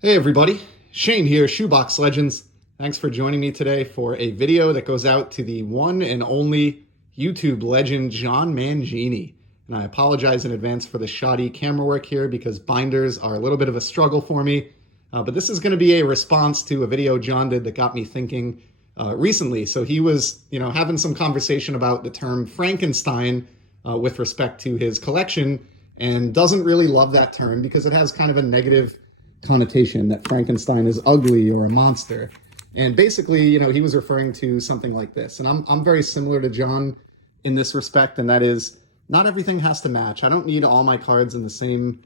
Hey everybody, Shane here, Shoebox Legends. Thanks for joining me today for a video that goes out to the one and only YouTube legend John Mangini. And I apologize in advance for the shoddy camera work here because binders are a little bit of a struggle for me. But this is going to be a response to a video John did that got me thinking recently. So he was, having some conversation about the term Frankenstein with respect to his collection, and doesn't really love that term because it has kind of a negative connotation that Frankenstein is ugly or a monster. And basically, he was referring to something like this. And I'm very similar to John in this respect, and that is not everything has to match. I don't need all my cards in the same,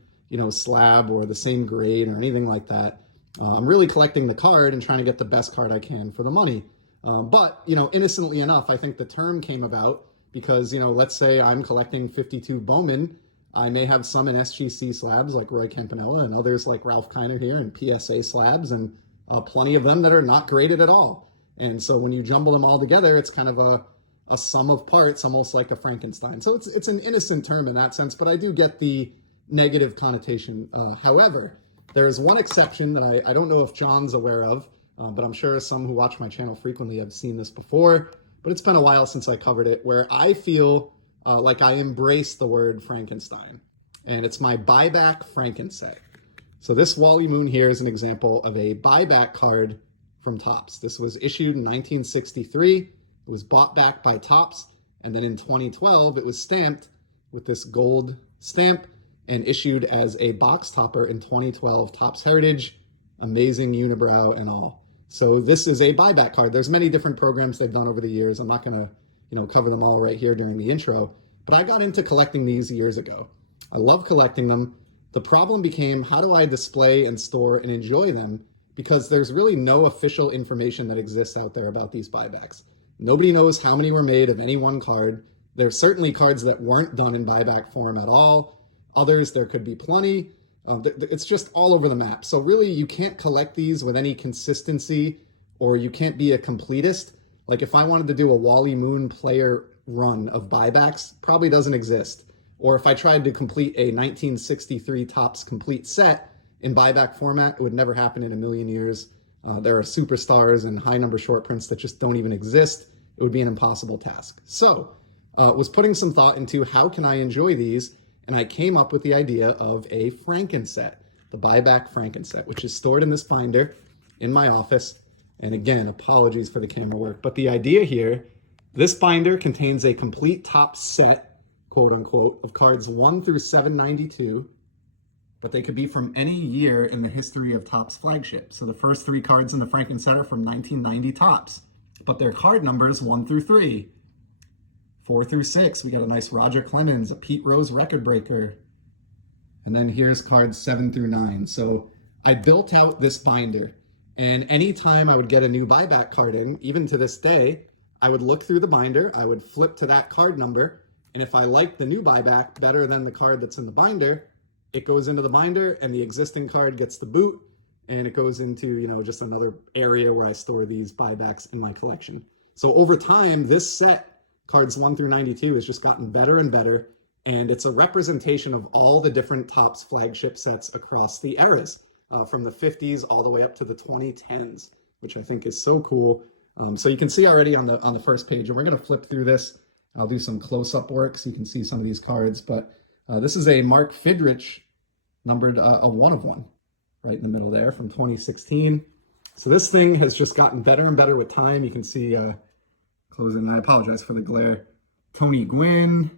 slab or the same grade or anything like that. I'm really collecting the card and trying to get the best card I can for the money. But innocently enough, I think the term came about because, let's say I'm collecting 52 Bowman. I may have some in SGC slabs like Roy Campanella and others like Ralph Kiner here and PSA slabs, and plenty of them that are not graded at all. And so when you jumble them all together, it's kind of a sum of parts, almost like a Frankenstein. So it's an innocent term in that sense, but I do get the negative connotation. However, there's one exception that I don't know if John's aware of, but I'm sure some who watch my channel frequently have seen this before, but it's been a while since I covered it, where I feel like I embrace the word Frankenstein, and it's my buyback Franken-set. So this Wally Moon here is an example of a buyback card from Topps. This was issued in 1963. It was bought back by Topps, and then in 2012 it was stamped with this gold stamp and issued as a box topper in 2012 Topps Heritage, amazing unibrow and all. So this is a buyback card. There's many different programs they've done over the years. I'm not going to cover them all right here during the intro, but I got into collecting these years ago. I love collecting them. The problem became, how do I display and store and enjoy them? Because there's really no official information that exists out there about these buybacks. Nobody knows how many were made of any one card. There's certainly cards that weren't done in buyback form at all. Others, there could be plenty. It's just all over the map. So really, you can't collect these with any consistency, or you can't be a completist. Like if I wanted to do a Wally Moon player run of buybacks, probably doesn't exist. Or if I tried to complete a 1963 Topps complete set in buyback format, it would never happen in a million years. There are superstars and high number short prints that just don't even exist. It would be an impossible task. So was putting some thought into how can I enjoy these, and I came up with the idea of a Franken-set, the buyback Franken-set, which is stored in this binder in my office. And again, apologies for the camera work, but the idea here, this binder contains a complete Topps set, quote unquote, of cards 1 through 792, but they could be from any year in the history of Topps flagship. So the first 3 cards in the Franken-set are from 1990 Topps, but their card numbers 1 through 3, 4 through 6. We got a nice Roger Clemens, a Pete Rose record breaker. And then here's cards 7 through 9. So I built out this binder. And anytime I would get a new buyback card in, even to this day, I would look through the binder, I would flip to that card number, and if I liked the new buyback better than the card that's in the binder, it goes into the binder and the existing card gets the boot, and it goes into, just another area where I store these buybacks in my collection. So over time, this set, cards 1 through 92, has just gotten better and better, and it's a representation of all the different Topps flagship sets across the eras. From the 50s all the way up to the 2010s, which I think is so cool. So you can see already on the first page, and we're going to flip through this. I'll do some close-up work so you can see some of these cards. But this is a Mark Fidrich numbered a 1 of 1 right in the middle there from 2016. So this thing has just gotten better and better with time. You can see closing. I apologize for the glare. Tony Gwynn.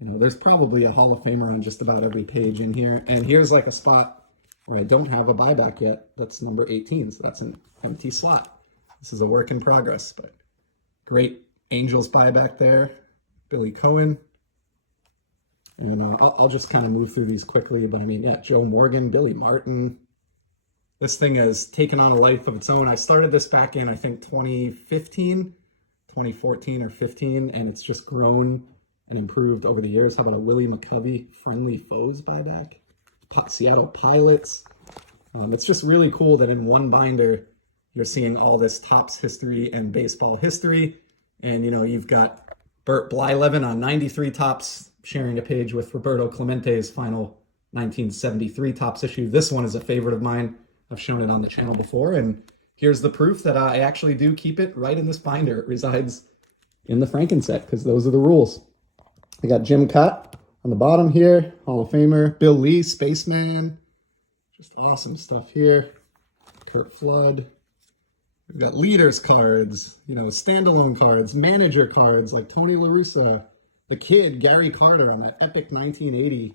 There's probably a Hall of Famer on just about every page in here. And here's like a spot where I don't have a buyback yet. That's number 18, so that's an empty slot. This is a work in progress, but great Angels buyback there. Billy Cohen. And I'll just kind of move through these quickly, but Joe Morgan, Billy Martin. This thing has taken on a life of its own. I started this back in, I think, 2014 or 15, and it's just grown and improved over the years. How about a Willie McCovey Friendly Foes buyback? Seattle Pilots. It's just really cool that in one binder you're seeing all this Topps history and baseball history, and you've got Bert Blyleven on 93 Topps sharing a page with Roberto Clemente's final 1973 Topps issue. This one is a favorite of mine. I've shown it on the channel before, and here's the proof that I actually do keep it right in this binder. It resides in the Franken-set because those are the rules. I got Jim Cutt on the bottom here, Hall of Famer. Bill Lee, Spaceman. Just awesome stuff here. Kurt Flood. We've got leaders cards, you know, standalone cards, manager cards like Tony La Russa, the Kid, Gary Carter on that epic 1980.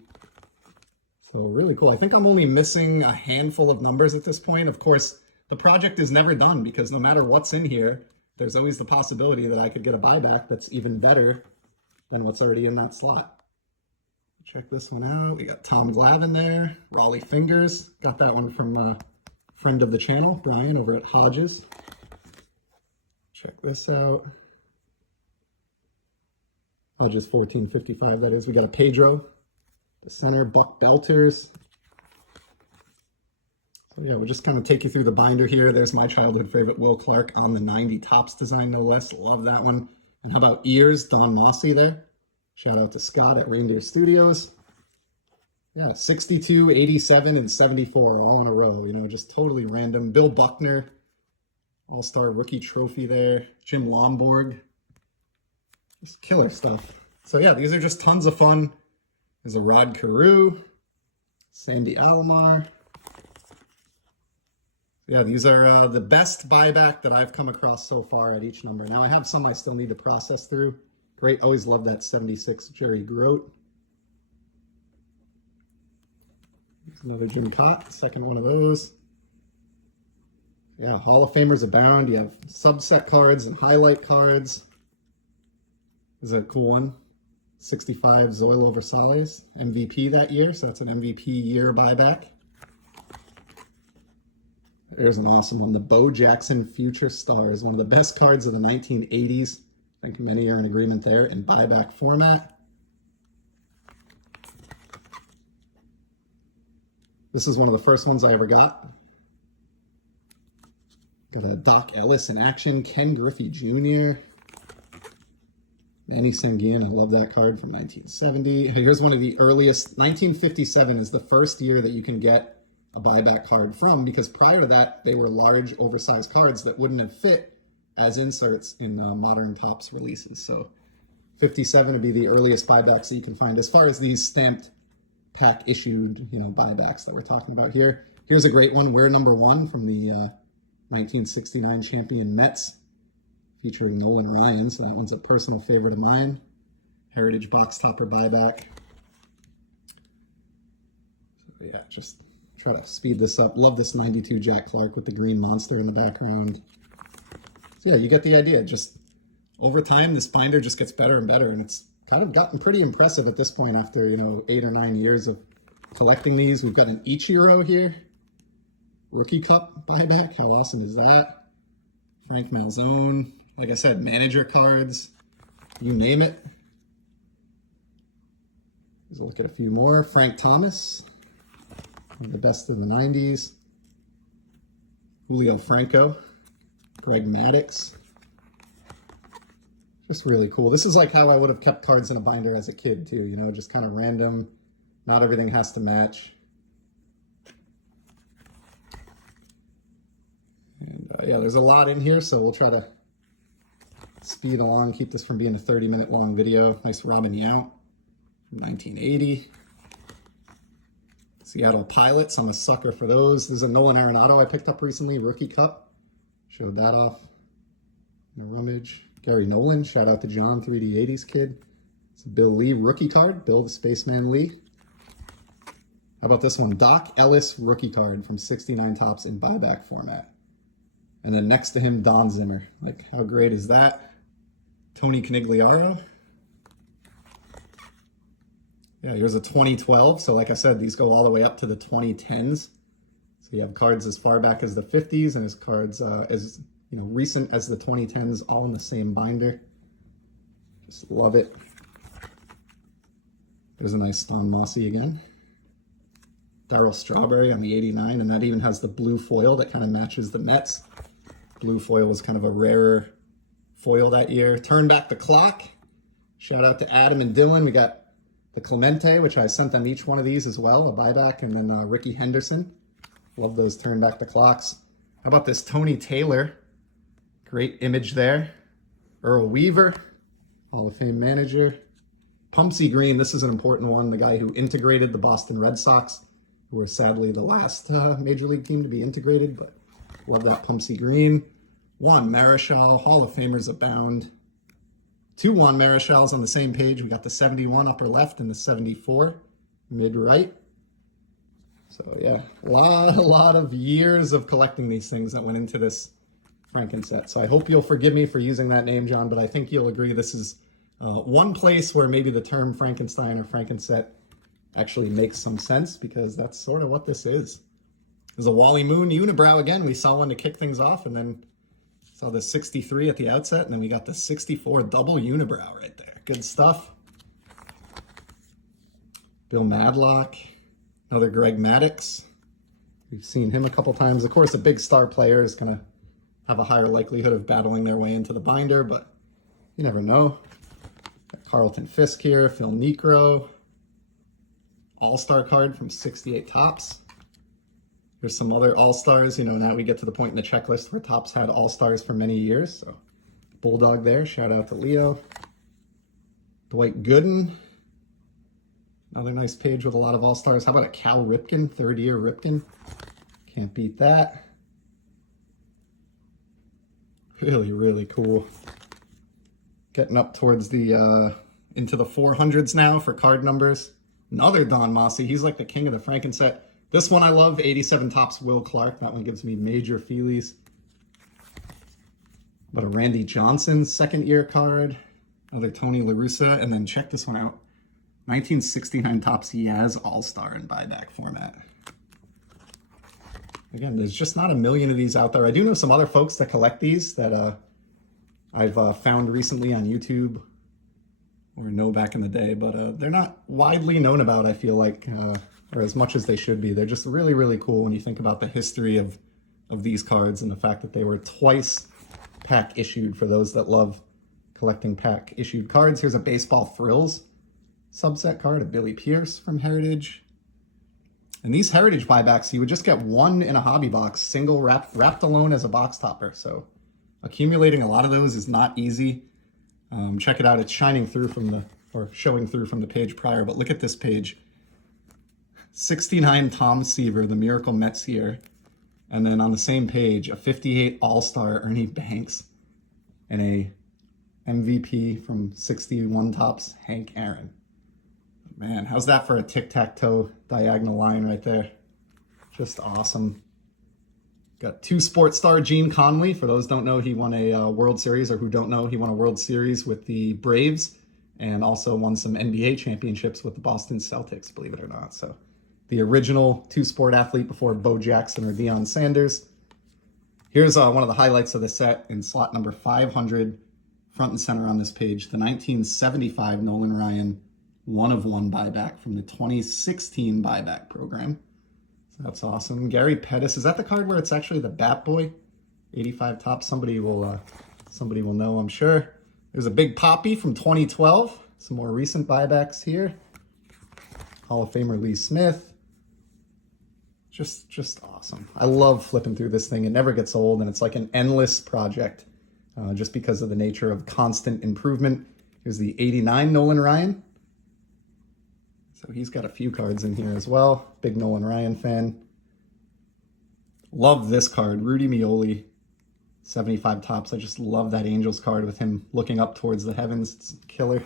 So really cool. I think I'm only missing a handful of numbers at this point. Of course, the project is never done because no matter what's in here, there's always the possibility that I could get a buyback that's even better than what's already in that slot. Check this one out. We got Tom Glavine there, Raleigh Fingers. Got that one from a friend of the channel, Brian, over at Hodges. Check this out. Hodges 1455, that is. We got a Pedro, the center, Buck Belters. So yeah, we'll just kind of take you through the binder here. There's my childhood favorite, Will Clark, on the 90 Topps design, no less. Love that one. And how about Ears, Don Mossy there? Shout out to Scott at Reindeer Studios. Yeah, 62, 87, and 74 all in a row. You know, just totally random. Bill Buckner, All-Star Rookie Trophy there. Jim Lomborg. Just killer stuff. So yeah, these are just tons of fun. There's a Rod Carew, Sandy Alomar. Yeah, these are the best buyback that I've come across so far at each number. Now, I have some I still need to process through. Great, always love that 76 Jerry Grote. Here's another Jim Cott, second one of those. Yeah, Hall of Famers abound. You have subset cards and highlight cards. This is a cool one. 65 Zoilo Versales, MVP that year, so that's an MVP year buyback. There's an awesome one. The Bo Jackson Future Stars, one of the best cards of the 1980s. I think many are in agreement there in buyback format. This is one of the first ones I ever got. Got a Doc Ellis in action, Ken Griffey Jr., Manny Sanguin, I love that card from 1970. Here's one of the earliest. 1957 is the first year that you can get a buyback card from, because prior to that, they were large, oversized cards that wouldn't have fit as inserts in modern Topps releases. So 57 would be the earliest buybacks that you can find as far as these stamped pack issued, you know, buybacks that we're talking about here. Here's a great one. We're number one from the 1969 champion Mets, featuring Nolan Ryan. So that one's a personal favorite of mine. Heritage box topper buyback. So yeah, just try to speed this up. Love this 92 Jack Clark with the green monster in the background. So yeah, you get the idea. Just over time, this binder just gets better and better, and it's kind of gotten pretty impressive at this point after, you know, 8 or 9 years of collecting these. We've got an Ichiro here. Rookie Cup buyback. How awesome is that? Frank Malzone. Like I said, manager cards. You name it. Let's look at a few more. Frank Thomas. One of the best of the 90s. Julio Franco. Greg Maddux. Just really cool. This is like how I would have kept cards in a binder as a kid too, you know, just kind of random. Not everything has to match. And yeah, there's a lot in here, so we'll try to speed along, keep this from being a 30-minute long video. Nice Robin Yount from 1980. Seattle Pilots, I'm a sucker for those. There's a Nolan Arenado I picked up recently, Rookie Cup. Showed that off in a rummage. Gary Nolan, shout out to John, 3D 80s kid. It's a Bill Lee rookie card, Bill the Spaceman Lee. How about this one? Doc Ellis rookie card from 69 Topps in buyback format. And then next to him, Don Zimmer. Like, how great is that? Tony Conigliaro. Yeah, here's a 2012. So like I said, these go all the way up to the 2010s. So you have cards as far back as the 50s and as cards as, you know, recent as the 2010s, all in the same binder. Just love it. There's a nice Don Mossy again. Darryl Strawberry on the 89, and that even has the blue foil that kind of matches the Mets. Blue foil was kind of a rarer foil that year. Turn back the clock. Shout out to Adam and Dylan. We got The Clemente, which I sent them each one of these as well, a buyback, and then Ricky Henderson. Love those turn back the clocks. How about this Tony Taylor? Great image there. Earl Weaver, Hall of Fame manager. Pumpsy Green, this is an important one. The guy who integrated the Boston Red Sox, who were sadly the last major league team to be integrated, but love that Pumpsy Green. Juan Marichal, Hall of Famers abound. 2 Juan Marichals on the same page. We got the 71 upper left and the 74 mid right. So yeah, a lot of years of collecting these things that went into this Franken-set. So I hope you'll forgive me for using that name, John, but I think you'll agree this is one place where maybe the term Frankenstein or Franken-set actually makes some sense, because that's sort of what this is. There's a Wally Moon unibrow again. We saw one to kick things off, and then saw the 63 at the outset, and then we got the 64 double unibrow right there. Good stuff. Bill Madlock, another Greg Maddux. We've seen him a couple times. Of course, a big star player is going to have a higher likelihood of battling their way into the binder, but you never know. Got Carlton Fisk here, Phil Niekro. All-star card from 68 Topps. There's some other all-stars. You know, now we get to the point in the checklist where Topps had all-stars for many years. So Bulldog there, shout out to Leo. Dwight Gooden. Another nice page with a lot of all-stars. How about a Cal Ripken, 3rd-year Ripken? Can't beat that. Really, really cool. Getting up towards the, into the 400s now for card numbers. Another Don Mossy. He's like the king of the Franken-set. This one I love, 87 Topps Will Clark. That one gives me major feelies. But a Randy Johnson 2nd-year card. Another Tony La Russa. And then check this one out. 1969 Topps Yaz All-Star in buyback format. Again, there's just not a million of these out there. I do know some other folks that collect these that I've found recently on YouTube, or know back in the day, but they're not widely known about, I feel like, or as much as they should be. They're just really, really cool when you think about the history of these cards and the fact that they were twice pack issued for those that love collecting pack issued cards. Here's a Baseball Thrills subset card, a Billy Pierce from Heritage. And these Heritage buybacks, you would just get one in a hobby box, single wrapped alone as a box topper. So accumulating a lot of those is not easy. Check it out. It's shining through from the, or showing through from the page prior, but look at this page. 69 Tom Seaver, the Miracle Mets here. And then on the same page, a 58 All-Star Ernie Banks and a MVP from 61 Topps, Hank Aaron. Man, how's that for a tic-tac-toe diagonal line right there? Just awesome. Got 2 Sports Star Gene Conley. For those who don't know, he won a World Series, or who don't know, he won a World Series with the Braves and also won some NBA championships with the Boston Celtics, believe it or not. So the original 2-sport athlete before Bo Jackson or Deion Sanders. Here's one of the highlights of the set in slot number 500, front and center on this page, the 1975 Nolan Ryan 1/1 buyback from the 2016 buyback program. So that's awesome. Gary Pettis, is that the card where it's actually the Bat Boy? 85 Topps. Somebody will know, I'm sure. There's a Big Poppy from 2012. Some more recent buybacks here. Hall of Famer Lee Smith. Just awesome. I love flipping through this thing. It never gets old, and it's like an endless project just because of the nature of constant improvement. Here's the 89 Nolan Ryan. So he's got a few cards in here as well. Big Nolan Ryan fan. Love this card, Rudy Meoli, 75 Topps. I just love that Angels card with him looking up towards the heavens. It's killer.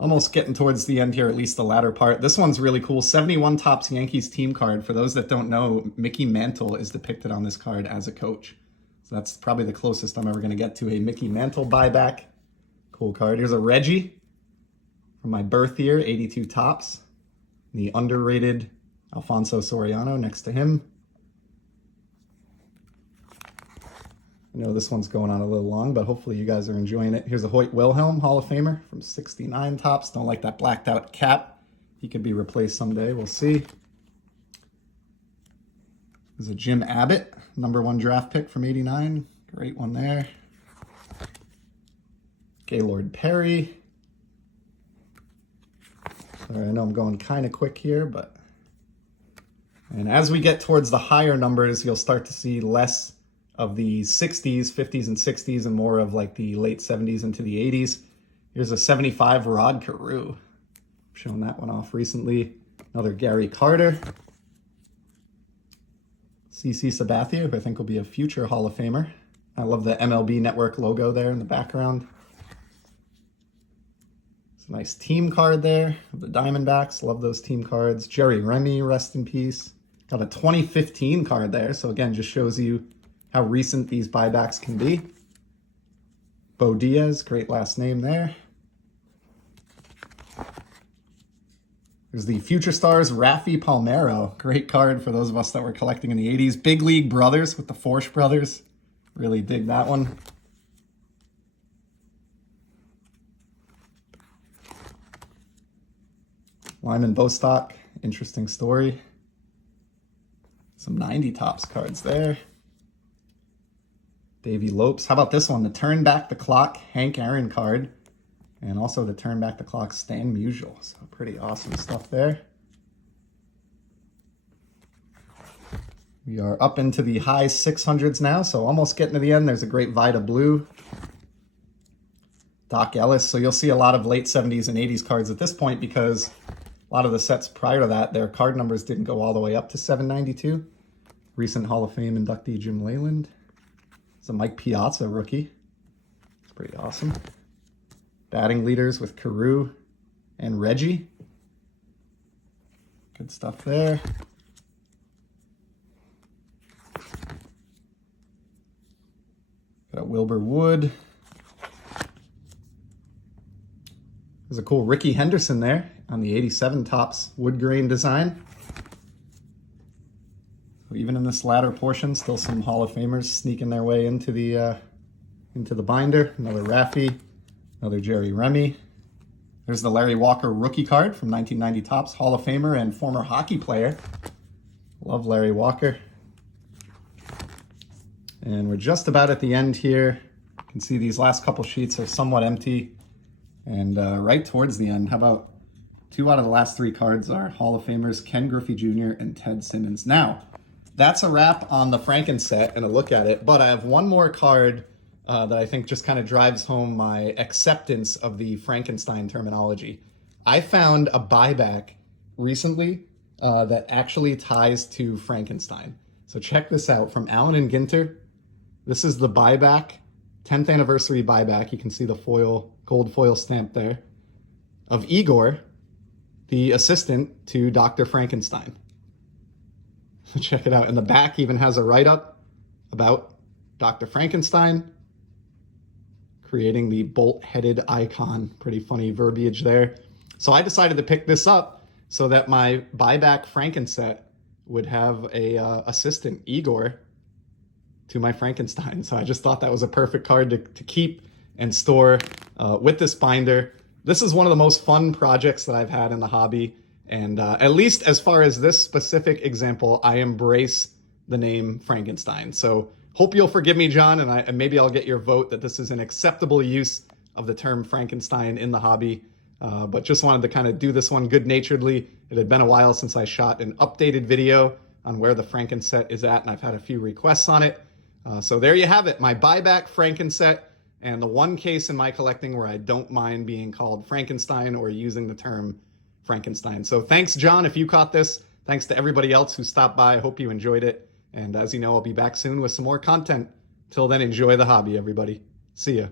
Almost getting towards the end here, at least the latter part. This one's really cool. 71 Topps Yankees team card. For those that don't know, Mickey Mantle is depicted on this card as a coach. So that's probably the closest I'm ever going to get to a Mickey Mantle buyback. Cool card. Here's a Reggie from my birth year, 82 Topps. The underrated Alfonso Soriano next to him. I know this one's going on a little long, but hopefully you guys are enjoying it. Here's a Hoyt Wilhelm, Hall of Famer from 69 Topps. Don't like that blacked out cap. He could be replaced someday. We'll see. There's a Jim Abbott, #1 draft pick from 89. Great one there. Gaylord Perry. Sorry, I know I'm going kind of quick here, but... And as we get towards the higher numbers, you'll start to see less of the 60s, 50s, and 60s, and more of like the late 70s into the 80s. Here's a 75 Rod Carew. Shown that one off recently. Another Gary Carter. CC Sabathia, who I think will be a future Hall of Famer. I love the MLB Network logo there in the background. It's a nice team card there of the Diamondbacks. Love those team cards. Jerry Remy, rest in peace. Got a 2015 card there. So again, just shows you how recent these buybacks can be. Bo Diaz, great last name there. There's the Future Stars Raffy Palmeiro. Great card for those of us that were collecting in the 80s. Big League Brothers with the Forsch brothers. Really dig that one. Lyman Bostock, interesting story. Some 90 Topps cards there. Davey Lopes. How about this one? The Turn Back the Clock Hank Aaron card. And also the Turn Back the Clock Stan Musial. So pretty awesome stuff there. We are up into the high 600s now, so almost getting to the end. There's a great Vida Blue. Doc Ellis. So you'll see a lot of late 70s and 80s cards at this point because a lot of the sets prior to that, their card numbers didn't go all the way up to 792. Recent Hall of Fame inductee Jim Leyland. It's a Mike Piazza rookie. It's pretty awesome. Batting leaders with Carew and Reggie. Good stuff there. Got a Wilbur Wood. There's a cool Ricky Henderson there on the 87 Topps wood grain design. So even in this latter portion, still some Hall of Famers sneaking their way into the binder. Another Raffy, another Jerry Remy. There's the Larry Walker rookie card from 1990 Topps, Hall of Famer and former hockey player. Love Larry Walker. And we're just about at the end here. You can see these last couple sheets are somewhat empty. And right towards the end, how about 2 out of the last 3 cards are Hall of Famers Ken Griffey Jr. and Ted Simmons. Now, that's a wrap on the Franken-set and a look at it, but I have one more card that I think just kind of drives home my acceptance of the Frankenstein terminology. I found a buyback recently that actually ties to Frankenstein. So check this out from Allen and Ginter. This is the buyback, 10th anniversary buyback. You can see the foil, gold foil stamp there, of Igor, the assistant to Dr. Frankenstein. So check it out. And the back even has a write-up about Dr. Frankenstein creating the bolt-headed icon. Pretty funny verbiage there. So I decided to pick this up so that my buyback Franken-set would have a assistant, Igor, to my Frankenstein. So I just thought that was a perfect card to keep and store with this binder. This is one of the most fun projects that I've had in the hobby. And at least as far as this specific example, I embrace the name Frankenstein. So hope you'll forgive me, John, and maybe I'll get your vote that this is an acceptable use of the term Frankenstein in the hobby. But just wanted to kind of do this one good-naturedly. It had been a while since I shot an updated video on where the Franken-set is at, and I've had a few requests on it. So there you have it, my buyback Franken-set, and the one case in my collecting where I don't mind being called Frankenstein or using the term Frankenstein. So thanks, John, if you caught this. Thanks to everybody else who stopped by. I hope you enjoyed it. And as you know, I'll be back soon with some more content. Till then, enjoy the hobby, everybody. See ya.